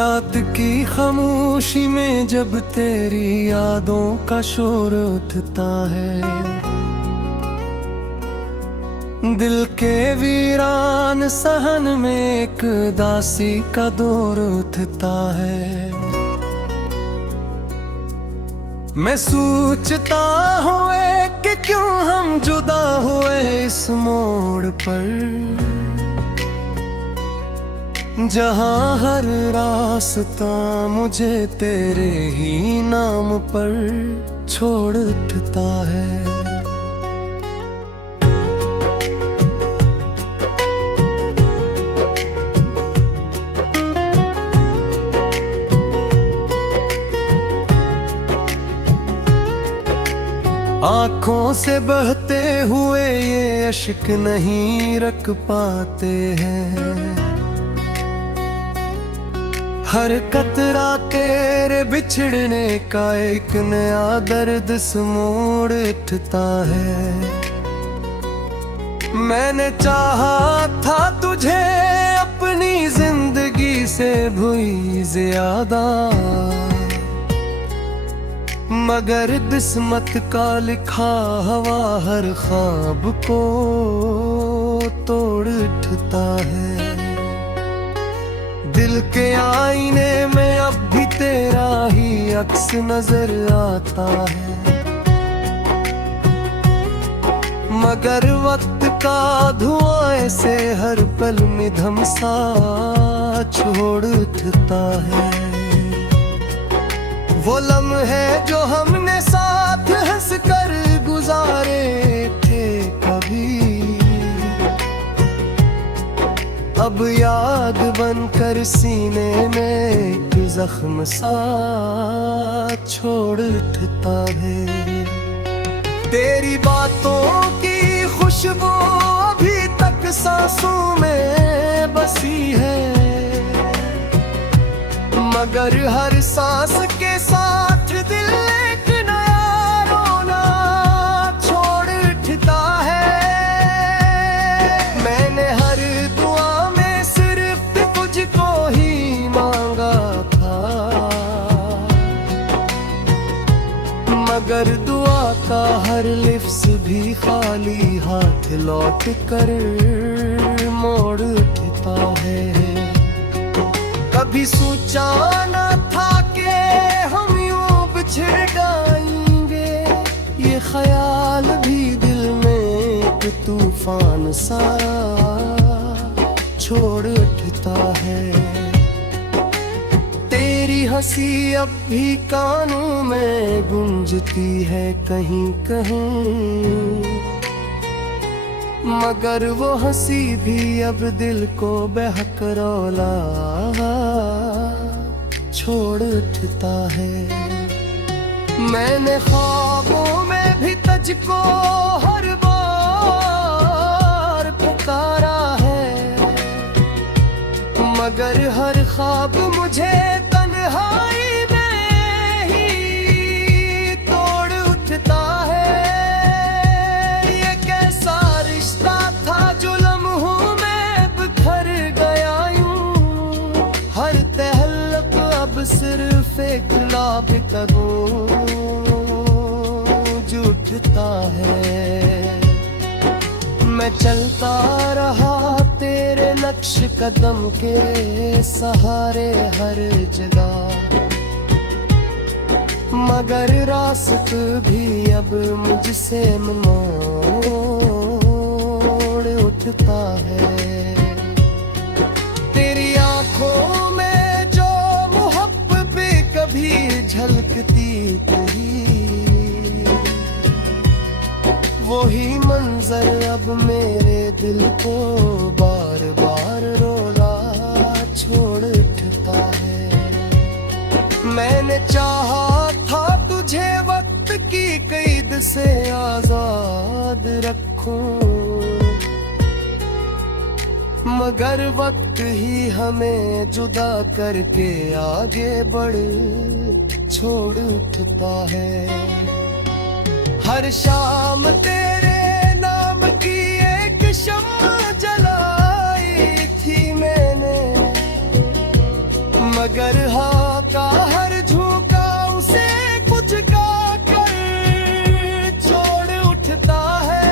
रात की खामोशी में जब तेरी यादों का शोर उठता है, दिल के वीरान सहन में एक दासी का दौर उठता है। मैं सोचता हूँ कि क्यों हम जुदा हुए इस मोड़ पर, जहाँ हर रास्ता मुझे तेरे ही नाम पर छोड़ उठता है। आँखों से बहते हुए ये अश्क नहीं रख पाते हैं, हर कतरा तेरे बिछड़ने का एक नया दर्द समोड़ उठता है। मैंने चाहा था तुझे अपनी जिंदगी से भी ज्यादा, मगर किस्मत का लिखा हवा हर ख्वाब को तोड़ उठता है। दिल के आईने में अब भी तेरा ही अक्स नजर आता है, मगर वक्त का धुआं ऐसे हर पल में धमसा छोड़ उठता है। वो लम्हे जो हमने साथ हंस कर गुजारे थे कभी, अब याद बनकर सीने में एक जख्म सा छोड़ उठता है। तेरी बातों की खुशबू अभी तक सांसों में बसी है, मगर हर सांस के साथ दिल एक नया रोना छोड़ उठता है। मैंने हर दुआ में सिर्फ तुझको ही मांगा था, मगर दुआ का हर लिफ्स भी खाली हाथ लौट कर मोड़ उठता है। कभी सोचा न था कि हम यूं बिछड़ जाएंगे, ये ख्याल भी दिल में एक तूफान सा छोड़ उठता है। तेरी हंसी अब भी कानों में गूंजती है कहीं कहीं, मगर वो हंसी भी अब दिल को बहकरौला छोड़ उठता है। मैंने ख्वाबों में भी तुझको हर बार पुकारा है, मगर हर ख्वाब मुझे तन्हाई में ही तोड़ उठता है। ये कैसा रिश्ता था जो लम्हों में बिखर गया यूं, हर तहल्लुक अब सिर्फ एक लाभ का गूंज उठता है। मैं चलता रहा तेरे नक्श कदम के सहारे हर जगह, मगर रास्ता भी अब मुझसे मोड़ उठता है। तेरी आंखों में जो मोहब्बत भी कभी झलकती थी, वही मंजर अब मेरे दिल को बार बार रोला छोड़ उठता है। मैंने चाहा था तुझे वक्त की कैद से आजाद रखूं, मगर वक्त ही हमें जुदा करके आगे बढ़ छोड़ उठता है। हर शाम तेरे नाम की एक शम्मा जलाई थी मैंने, मगर हाँ का हर झोंका उसे कुछ गा कर छोड़ उठता है।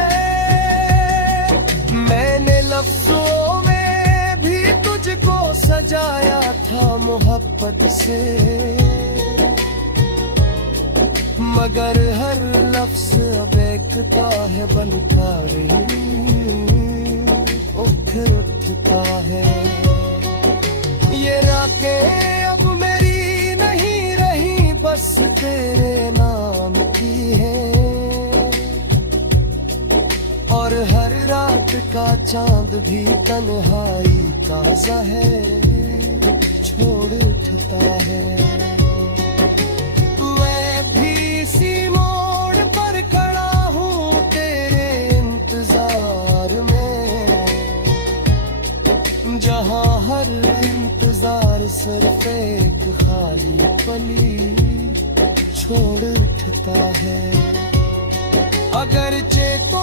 मैंने लफ्जों में भी तुझको सजाया था मोहब्बत से, मगर हर लफ्ज अब एकता है बनकर उठता है। ये रातें अब मेरी नहीं रही, बस तेरे नाम की है, और हर रात का चांद भी तन्हाई का ज़हर छोड़ उठता है। मैं भी इसी मोड़ पर खड़ा हूँ तेरे इंतजार में, जहाँ हर इंतजार सिर्फ एक खाली पली छोड़ उठता है। अगरचे तो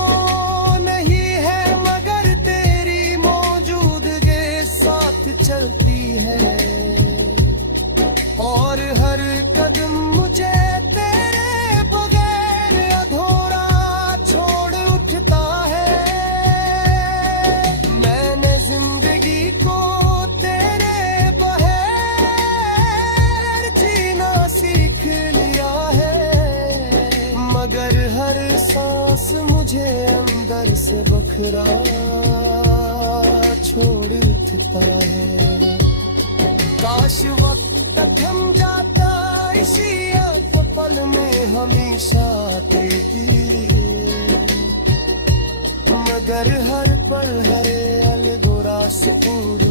नहीं है मगर तेरी मौजूदगी साथ चलती है, और हर कदम मुझे तेरे बगैर अधूरा छोड़ उठता है। मैंने जिंदगी को तेरे बगैर जीना सीख लिया है, मगर हर सांस मुझे अंदर से बखरा छोड़ उठता है। काश वक्त थम जाता इसी एक पल में हमेशा तेरी, मगर हर पल हरे अलगोरा से तोड़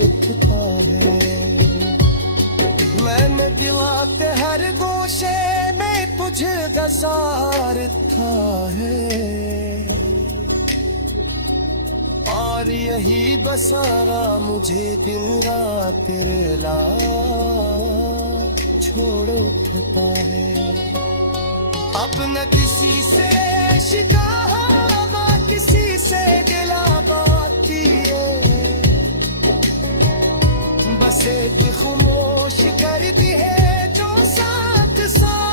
उठता है। मैंने दिलाते हर गोशे में तुझे गुजारता है, और यही बसारा मुझे दिन रात तेरे ला छोड़ उठता है। अब न किसी से शिकायत न किसी से गिला बाती है, बस एक खामोश कर दी है जो साथ साथ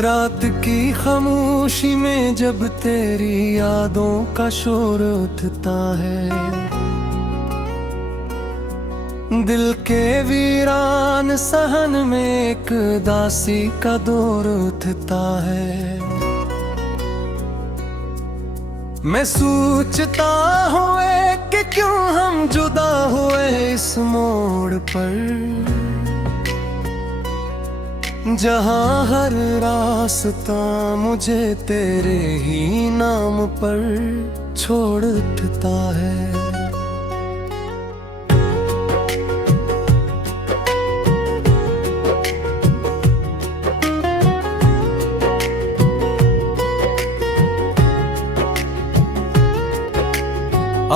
रात की खामोशी में जब तेरी यादों का शोर उठता है, दिल के वीरान सहन में एक दासी का दौर उठता है। मैं सोचता हूँ कि क्यों हम जुदा हुए इस मोड़ पर, जहाँ हर रास्ता मुझे तेरे ही नाम पर छोड़ उठता है।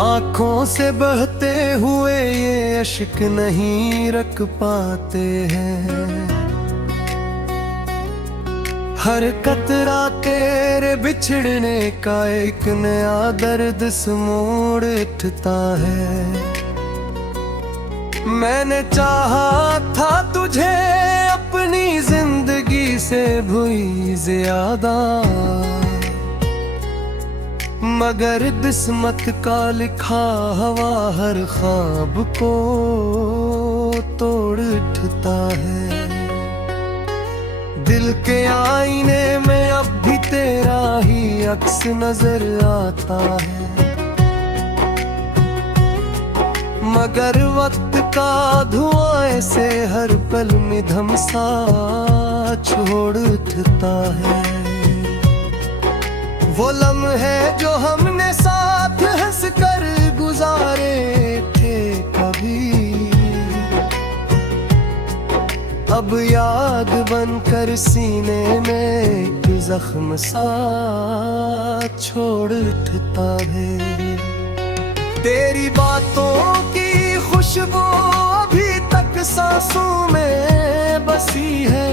आँखों से बहते हुए ये अश्क नहीं रख पाते हैं, हर कतरा तेरे बिछड़ने का एक नया दर्द समोड़ उठता है। मैंने चाहा था तुझे अपनी जिंदगी से भी ज्यादा, मगर किस्मत का लिखा हवा हर ख्वाब को तोड़ उठता है। दिल के आईने में अब भी तेरा ही अक्स नजर आता है, मगर वक्त का धुआं ऐसे हर पल में धमसा छोड़ उठता है। वो लम्हे जो हमने साथ हंस कर गुजारे थे कभी, अब अब याद बनकर सीने में एक जख्म सा छोड़ उठता है। तेरी बातों की खुशबू अभी तक सांसों में बसी है,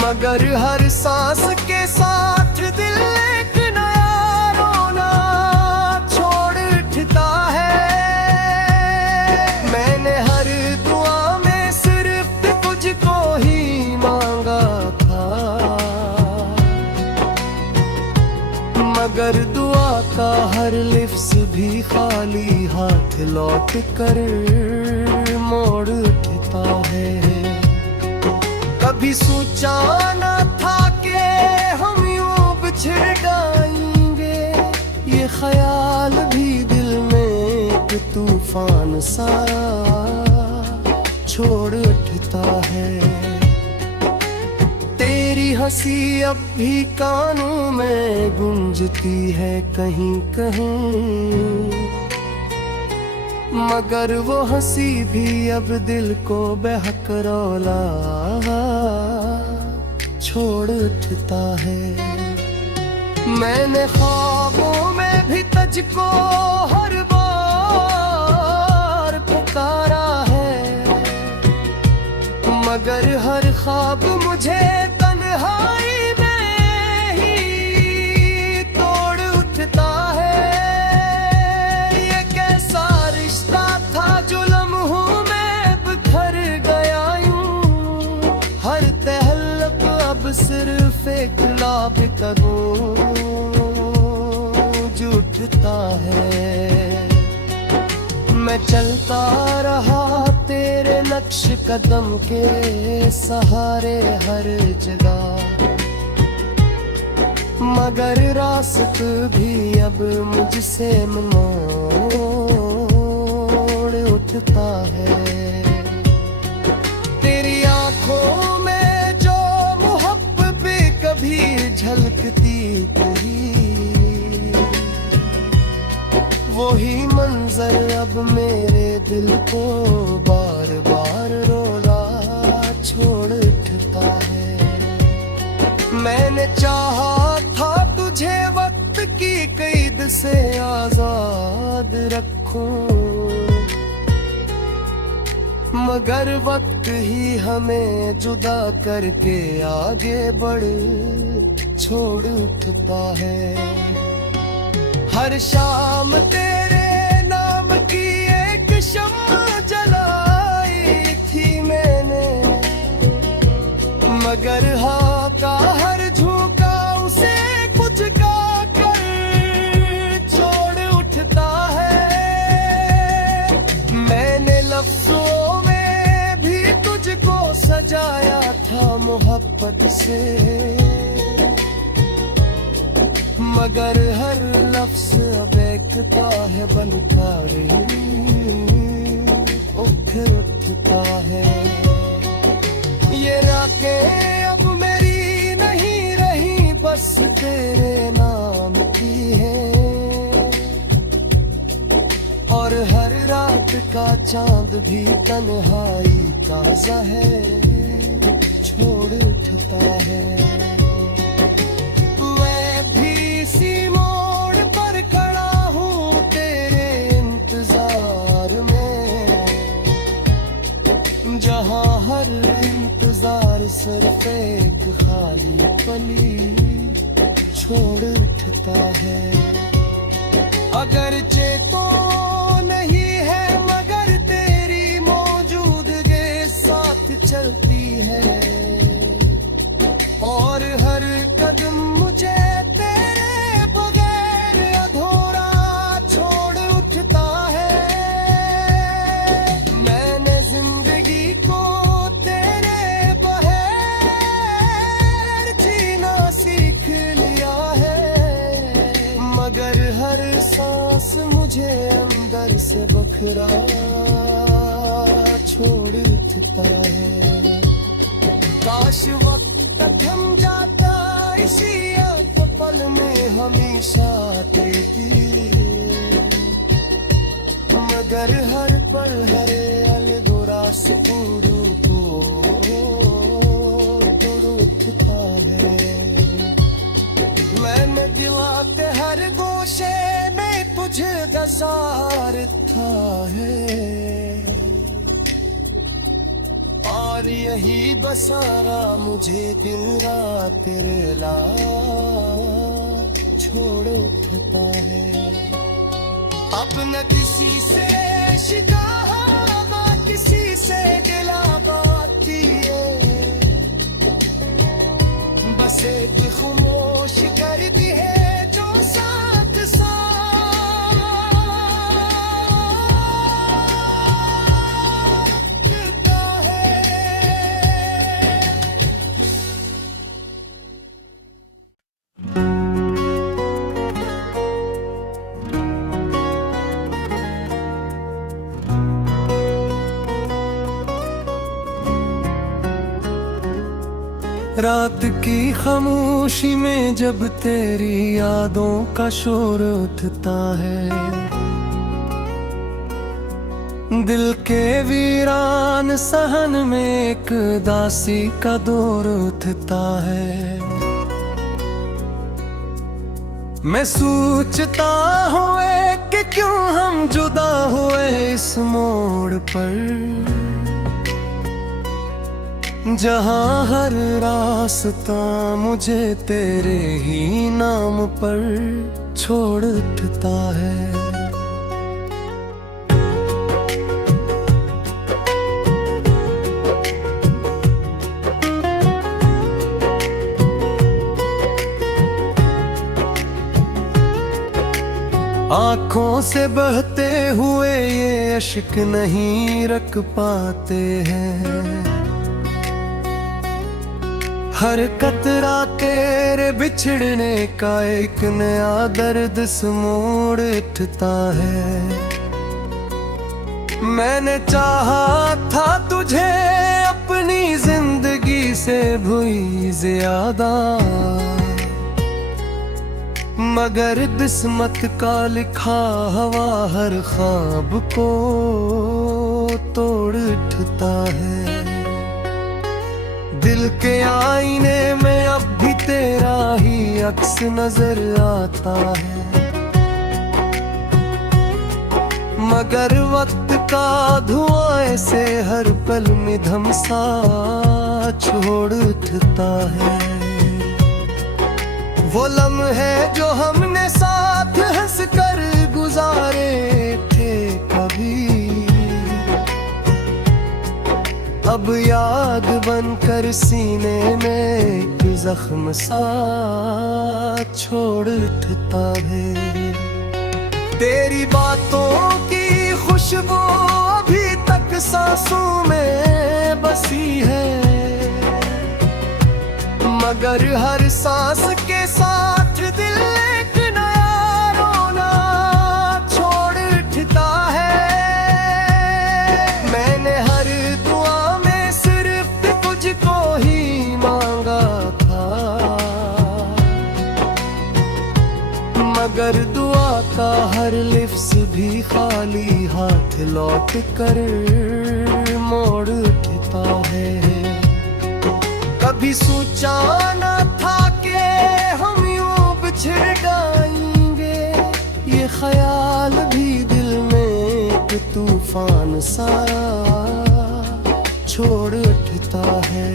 मगर हर सांस के साथ दिल एक नया रोना छोड़ उठता है। मैंने हर दुआ में सिर्फ तुझको ही मांगा था, मगर दुआ का हर लिफ्ज़ भी खाली हाथ लौट कर मोड़ उठता है। कभी सोचा न था कि हम यूं बिछड़ जाएंगे, ये ख्याल भी दिल में एक तूफान सा छोड़ उठता है। तेरी हंसी अब भी कानों में गूंजती है कहीं कहीं, मगर वो हंसी भी अब दिल को बहकरौला छोड़ उठता है। मैंने ख्वाबों में भी तुझको हर बार पुकारा है, मगर हर ख्वाब मुझे तन्हाई में ही तोड़ उठता है। ये कैसा रिश्ता था जो लम्हों में बिखर गया यूं, हर तहल्लुक अब सिर्फ एक लाभ का गूंज उठता है। मैं चलता रहा तेरे नक्श कदम के सहारे हर जगह, मगर रास्त भी अब मुझसे मोड़ उठता है। तेरी आंखों में जो मोहब्बत भी कभी झलकती थी, वही मंजर अब मेरे दिल को बार बार रोना छोड़ उठता है। मैंने चाहा था तुझे वक्त की कैद से आजाद रखूं, मगर वक्त ही हमें जुदा करके आगे बढ़ छोड़ उठता है। हर शाम तेरे नाम की एक शम्मा जलाई थी मैंने, मगर हाँ का हर झोंका उसे कुछ गा कर छोड़ उठता है। मैंने लफ्जों में भी तुझको सजाया था मोहब्बत से, मगर हर लफ्ज़ अब एक है बनकर उठ उठता है। ये रातें अब मेरी नहीं रही, बस तेरे नाम की है, और हर रात का चांद भी तन्हाई ताज़ा है छोड़ उठता है। इसी मोड़ पर खड़ा हूँ तेरे इंतजार में, जहाँ हर इंतजार सिर्फ एक खाली पली छोड़ उठता है। अगरचे तो नहीं है मगर तेरी मौजूदगी साथ चलती है, और हर कदम मुझे तेरे बगैर अधूरा छोड़ उठता है। मैंने जिंदगी को तेरे बगैर जीना सीख लिया है, मगर हर सांस मुझे अंदर से बखरा छोड़ उठता है। काश वक्त थम जाता इसी एक पल में हमेशा तेरी, मगर हर पल हरे अलगोरा से मुझे गुजारता है, और यही बसारा मुझे दिन रात तेरे लाड छोड़ उठता है। अब न किसी से शिकावा, किसी से गिला बाकी है, बस एक खामोश कर दी है जो साथ साथ रात की खामोशी में जब तेरी यादों का शोर उठता है, दिल के वीरान सहन में एक दासी का दौर उठता है। मैं सोचता हूँ कि क्यों हम जुदा हुए इस मोड़ पर, जहाँ हर रास्ता मुझे तेरे ही नाम पर छोड़ उठता है। आँखों से बहते हुए ये अश्क नहीं रख पाते हैं, हर कतरा तेरे बिछड़ने का एक नया दर्द समोड़ उठता है। मैंने चाहा था तुझे अपनी जिंदगी से भी ज्यादा, मगर किस्मत का लिखा हवा हर ख्वाब को तोड़ उठता है। दिल के आईने में अब भी तेरा ही अक्स नजर आता है, मगर वक्त का धुआं ऐसे हर पल में धमसा छोड़ उठता है। वो लम्हे जो हमने साथ हंस कर गुजारे थे कभी, अब याद बनकर सीने में एक जख्म सा छोड़ उठता है। तेरी बातों की खुशबू अभी तक सांसों में बसी है, मगर हर सांस के साथ दिल एक नया रोना छोड़ उठता है। मैंने हर दुआ में सिर्फ तुझको ही मांगा था, मगर दुआ का हर लिफ्स भी खाली हाथ लौट कर मोड़ उठता है। कभी सोचा न था कि हम यूं बिछड़ जाएंगे, ये ख्याल भी दिल में एक तूफान सा छोड़ उठता है।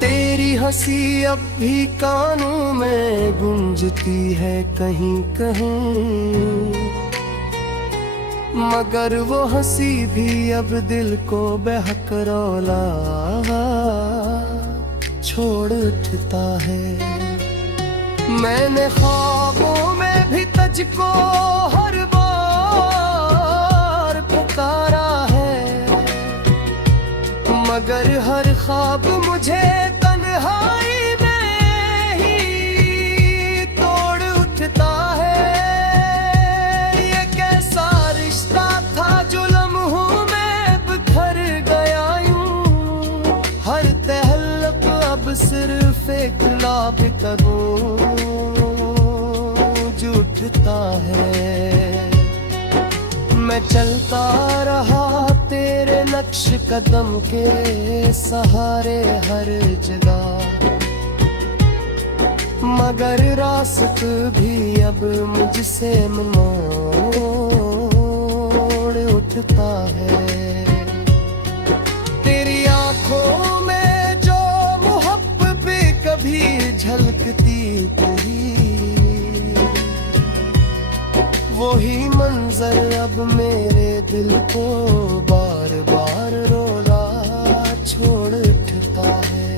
तेरी हंसी अब भी कानों में गूंजती है कहीं कहीं, मगर वो हंसी भी अब दिल को बहकरौला छोड़ उठता है। मैंने ख्वाबों में भी तुझको हर बार पुकारा है, मगर हर ख्वाब मुझे तन्हाई में ही तोड़ उठता है। ये कैसा रिश्ता था जो लम्हों में बिखर गया यूं, हर तहल्लुक अब सिर्फ एक लाभ उठता है। मैं चलता रहा तेरे नक्श कदम के सहारे हर जगह, मगर रास्त भी अब मुझसे मोड़ उठता है। तेरी आंखों में जो मोहब्बत भी कभी झलकती थी, वही मंजर अब मेरे दिल को बार बार रोना छोड़ उठता है।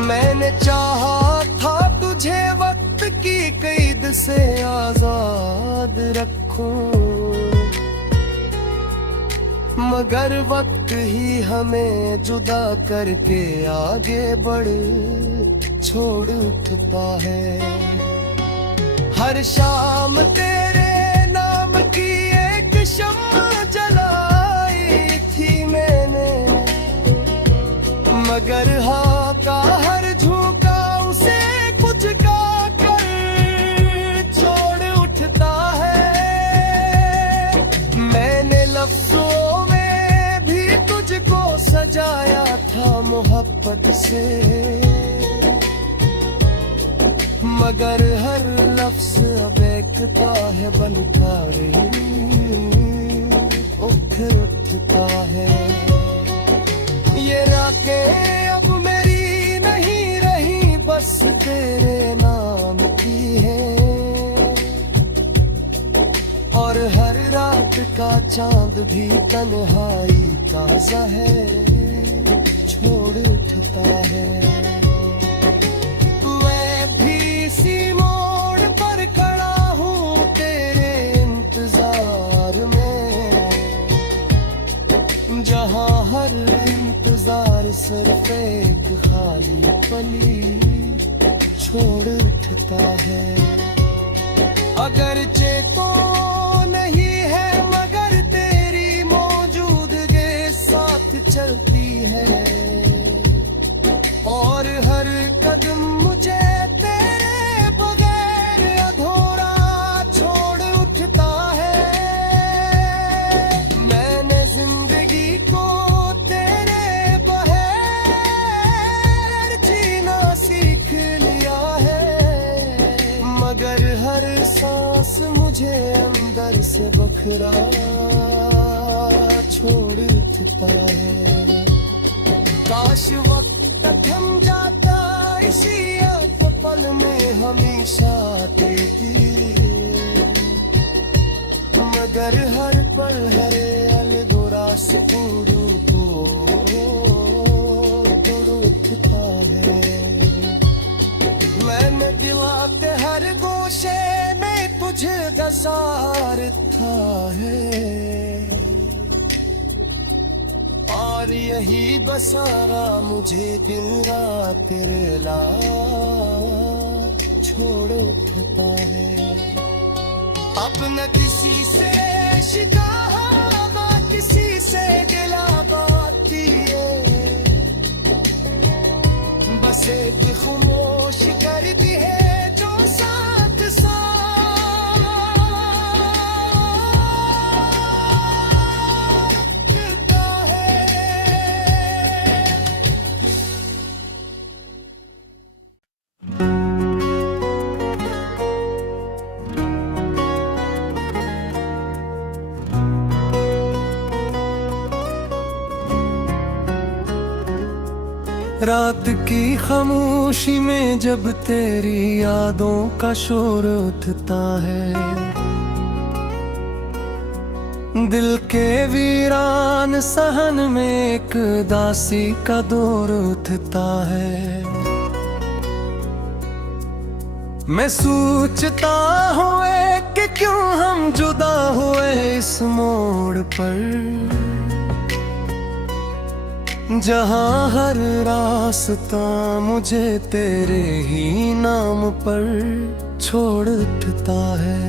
मैंने चाहा था तुझे वक्त की कैद से आजाद रखूं, मगर वक्त ही हमें जुदा करके आगे बढ़ छोड़ उठता है। हर शाम तेरे नाम की एक शम्मा जलाई थी मैंने, मगर हाँ का हर झोंका उसे कुछ का कर छोड़ उठता है। मैंने लफ्जों में भी तुझको सजाया था मोहब्बत से, मगर हर लफ्ज अब एकता है बनकर उठता है। ये रातें अब मेरी नहीं रही, बस तेरे नाम की है, और हर रात का चांद भी तन्हाई का ज़हर छोड़ उठता है। इसी मोड़ पर खड़ा हूँ तेरे इंतजार में, जहाँ हर इंतजार सिर्फ एक खाली पली छोड़ उठता है। अगरचे तो नहीं है मगर तेरी मौजूदगी साथ चलती है, और हर कदम मुझे सांस मुझे अंदर से बखरा छोड़ उठता है। काश वक्त थम जाता इसी एक पल में हमेशा तेरी, मगर हर पल हरे अलगोरा से तोड़ उठता है। मैंने दिला के हर गोशे में तुझे गुजारता है, और यही बसारा मुझे दिन रात तेरे लाड छोड़ उठता है। अब न किसी से शिकायत न किसी से गिला बाती है, बस एक खामोश कर दी है जो साथ साथ है। रात की खामोशी में जब तेरी यादों का शोर उठता है, दिल के वीरान सहन में एक दासी का दौर उठता है। मैं सोचता हूँ कि क्यों हम जुदा हुए इस मोड़ पर, जहाँ हर रास्ता मुझे तेरे ही नाम पर छोड़ उठता है।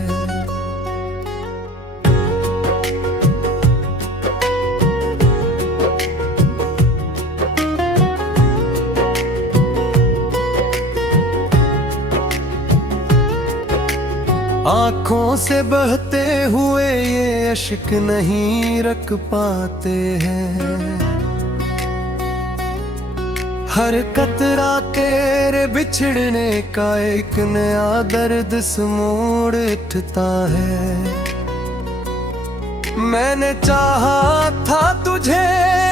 आँखों से बहते हुए ये अश्क नहीं रख पाते हैं, हर कतरा तेरे बिछड़ने का एक नया दर्द समोड़ उठता है। मैंने चाहा था तुझे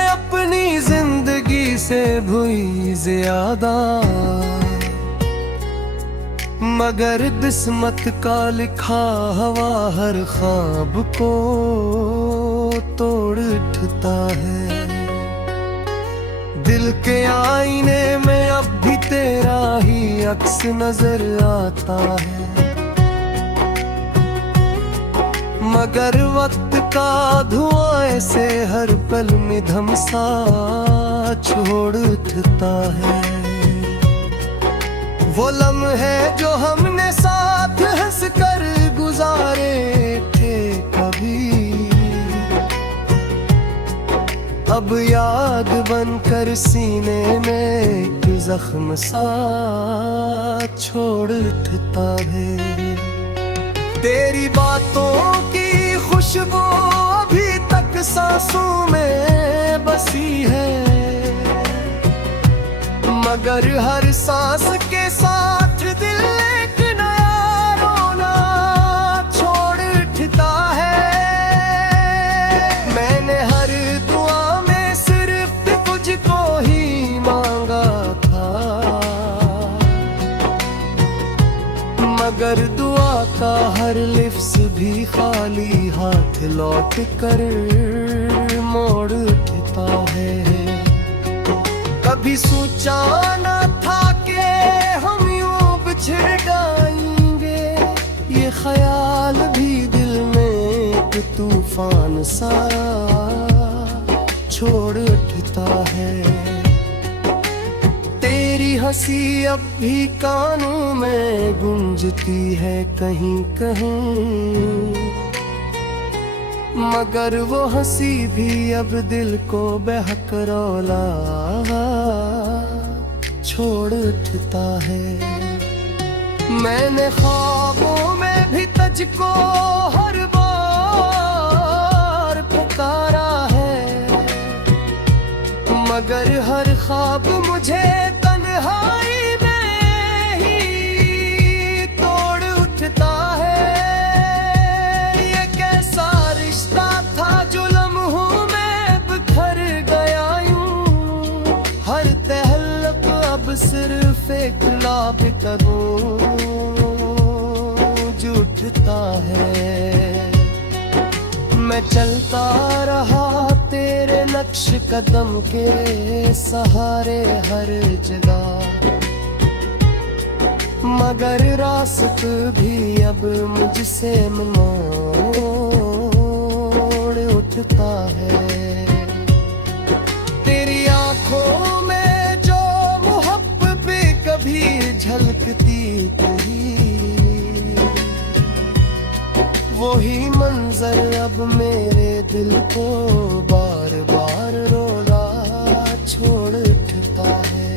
अपनी जिंदगी से भी ज्यादा, मगर किस्मत का लिखा हवा हर ख्वाब को तोड़ उठता है। दिल के आईने में अब भी तेरा ही अक्स नजर आता है, मगर वक्त का धुआं ऐसे हर पल में धमसा छोड़ उठता है। वो लम्हे जो हमने साथ हंस कर गुजारे थे कभी, अब याद बनकर सीने में एक जख्म सा छोड़ उठता है। तेरी बातों की खुशबू अभी तक सांसों में बसी है, मगर हर सांस के साथ दिल एक नया रोना छोड़ उठता है। मैंने हर दुआ में सिर्फ तुझको ही मांगा था, मगर दुआ का हर लिफ्स भी खाली हाथ लौट कर मोड़ उठता है। कभी सोचा न था कि हम यूं बिछड़ जाएंगे, ये ख्याल भी दिल में एक तूफान सा छोड़ उठता है। तेरी हंसी अब भी कानों में गूंजती है कहीं कहीं, मगर वो हंसी भी अब दिल को बहकरौला छोड़ उठता है। मैंने ख्वाबों में भी तुझको हर बार पुकारा है, मगर हर ख्वाब मुझे तन्हाई में ही तोड़ उठता है। ये कैसा रिश्ता था जो लम्हों में बिखर गया यूं, हर तहल्लुक अब सिर्फ एक लाभ उठता है। मैं चलता रहा तेरे नक्श कदम के सहारे हर जगह, मगर रास्त भी अब मुझसे मोड़ उठता है। तेरी आंखों में जो मोहब्बत भी कभी झलकती थी, वही मंजर अब मेरे दिल को बार बार रोना छोड़ उठता है।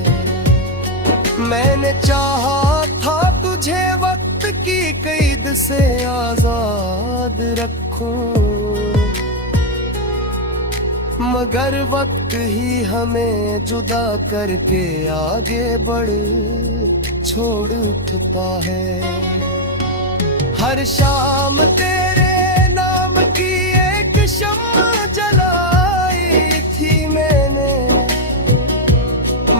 मैंने चाहा था तुझे वक्त की कैद से आजाद रखूं, मगर वक्त ही हमें जुदा करके आगे बढ़ छोड़ उठता है। हर शाम तेरे नाम की एक शम्मा जलाई थी मैंने,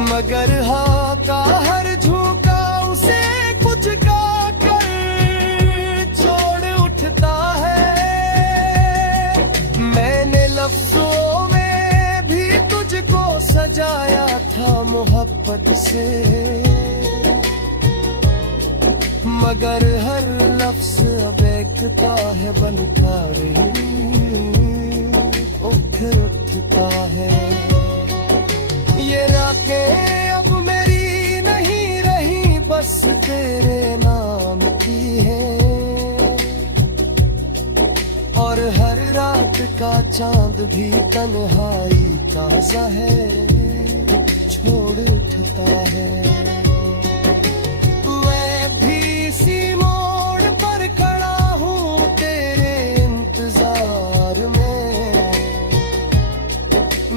मगर हाँ का हर झोंका उसे कुछ का कर छोड़ उठता है। मैंने लफ्जों में भी तुझको सजाया था मोहब्बत से, मगर हर लफ्ज अब एक है बनकर उठर उठता है। ये रातें अब मेरी नहीं रही, बस तेरे नाम की है, और हर रात का चांद भी तन्हाई का ज़हर छोड़ उठता है।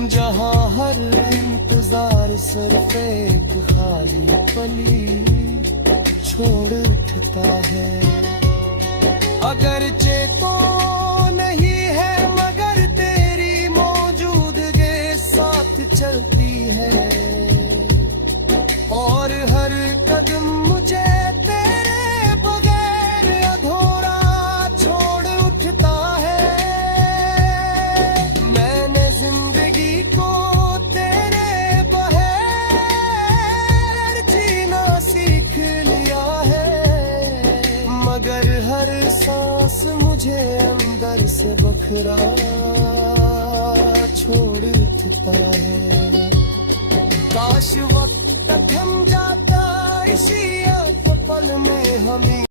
जहाँ हर इंतजार सिर्फ एक खाली पली छोड़ उठता है। अगर चेतो नहीं है मगर तेरी मौजूदगी साथ चलती है, और हर कदम मुझे तेरे बगैर अधूरा छोड़ उठता है। मैंने जिंदगी को तेरे बगैर जीना सीख लिया है, मगर हर सांस मुझे अंदर से बखरा छोड़ उठता है। काश वक्त थम जाता इसी एक पल में हमें